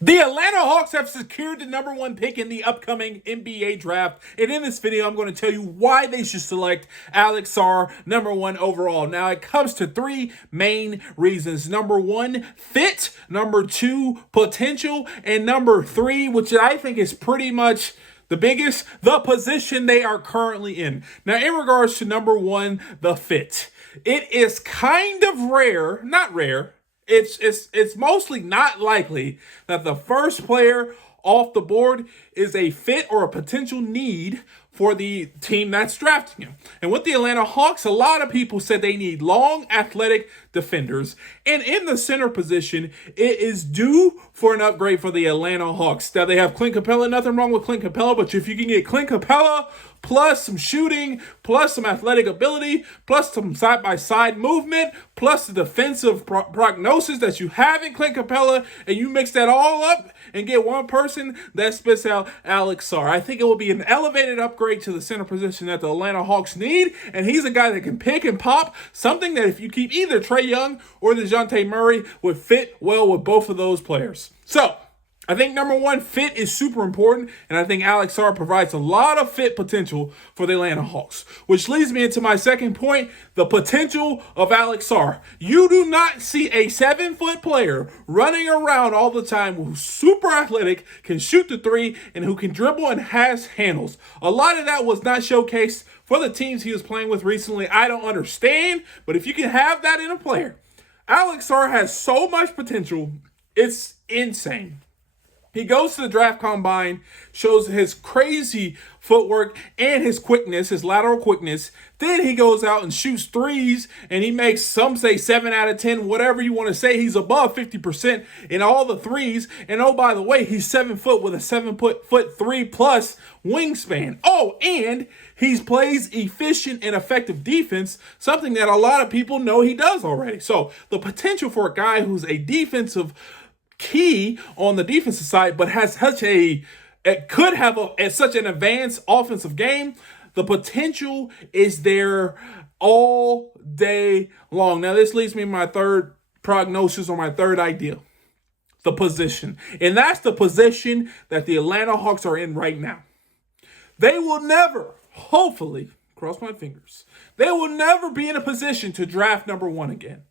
The Atlanta Hawks have secured the number one pick in the upcoming NBA draft. And in this video, I'm going to tell you why they should select Alex Sarr number one overall. Now, it comes to three main reasons. Number one, fit. Number two, potential. And number three, which I think is pretty much the biggest, the position they are currently in. Now, in regards to number one, the fit. It is kind of rare, not rare, it's mostly not likely that the first player off the board is a fit or a potential need for the team that's drafting him. And with the Atlanta Hawks, a lot of people said they need long, athletic defenders. And in the center position, it is due for an upgrade for the Atlanta Hawks. Now, they have Clint Capella. Nothing wrong with Clint Capella, but if you can get Clint Capella plus some shooting, plus some athletic ability, plus some side-by-side movement, plus the defensive prognosis that you have in Clint Capella, and you mix that all up and get one person that spits out Alex Sarr. I think it will be an elevated upgrade to the center position that the Atlanta Hawks need, and he's a guy that can pick and pop, something that if you keep either Trae Young or DeJounte Murray would fit well with both of those players. So, I think number one, fit is super important, and I think Alex Sarr provides a lot of fit potential for the Atlanta Hawks, which leads me into my second point, the potential of Alex Sarr. You do not see a 7-foot player running around all the time who's super athletic, can shoot the three, and who can dribble and has handles. A lot of that was not showcased for the teams he was playing with recently. I don't understand, but if you can have that in a player, Alex Sarr has so much potential, it's insane. He goes to the draft combine, shows his crazy footwork and his quickness, his lateral quickness. Then he goes out and shoots threes, and he makes, some say 7 out of 10, whatever you want to say. He's above 50% in all the threes. And oh, by the way, he's 7 foot with a 7-foot 3+ wingspan. Oh, and he plays efficient and effective defense, something that a lot of people know he does already. So the potential for a guy who's a defensive key on the defensive side, but has such could have such an advanced offensive game. The potential is there all day long. Now, this leads me to my third prognosis or my third idea, the position. And that's the position that the Atlanta Hawks are in right now. They will never, hopefully, cross my fingers, they will never be in a position to draft number one again.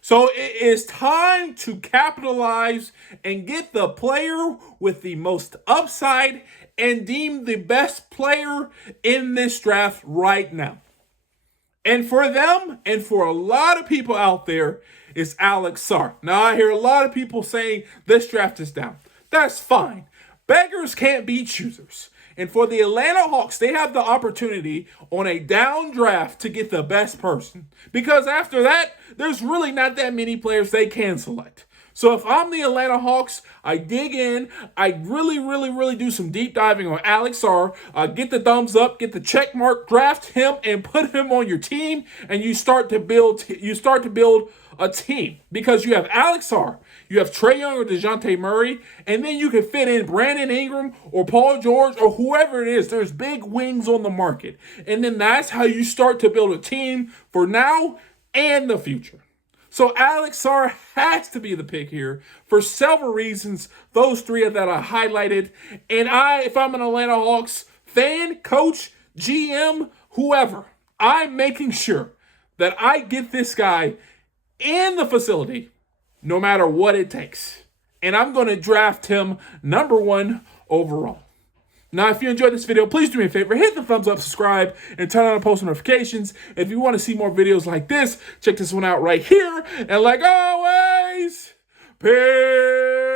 So it is time to capitalize and get the player with the most upside and deem the best player in this draft right now. And for them, and for a lot of people out there, is Alex Sarr. Now, I hear a lot of people saying this draft is down. That's fine. Beggars can't be choosers. And for the Atlanta Hawks, they have the opportunity on a down draft to get the best person. Because after that, there's really not that many players they can select. So if I'm the Atlanta Hawks, I dig in, I really do some deep diving on Alex Sarr, get the thumbs up, get the check mark, draft him, and put him on your team, and you start to build a team. Because you have Alex Sarr, you have Trae Young or DeJounte Murray, and then you can fit in Brandon Ingram or Paul George or whoever it is. There's big wings on the market. And then that's how you start to build a team for now and the future. So Alex Sarr has to be the pick here for several reasons. Those three that I highlighted. And if I'm an Atlanta Hawks fan, coach, GM, whoever, I'm making sure that I get this guy in the facility no matter what it takes. And I'm going to draft him number one overall. Now, if you enjoyed this video, please do me a favor, hit the thumbs up, subscribe, and turn on post notifications. If you want to see more videos like this, check this one out right here. And like always, peace.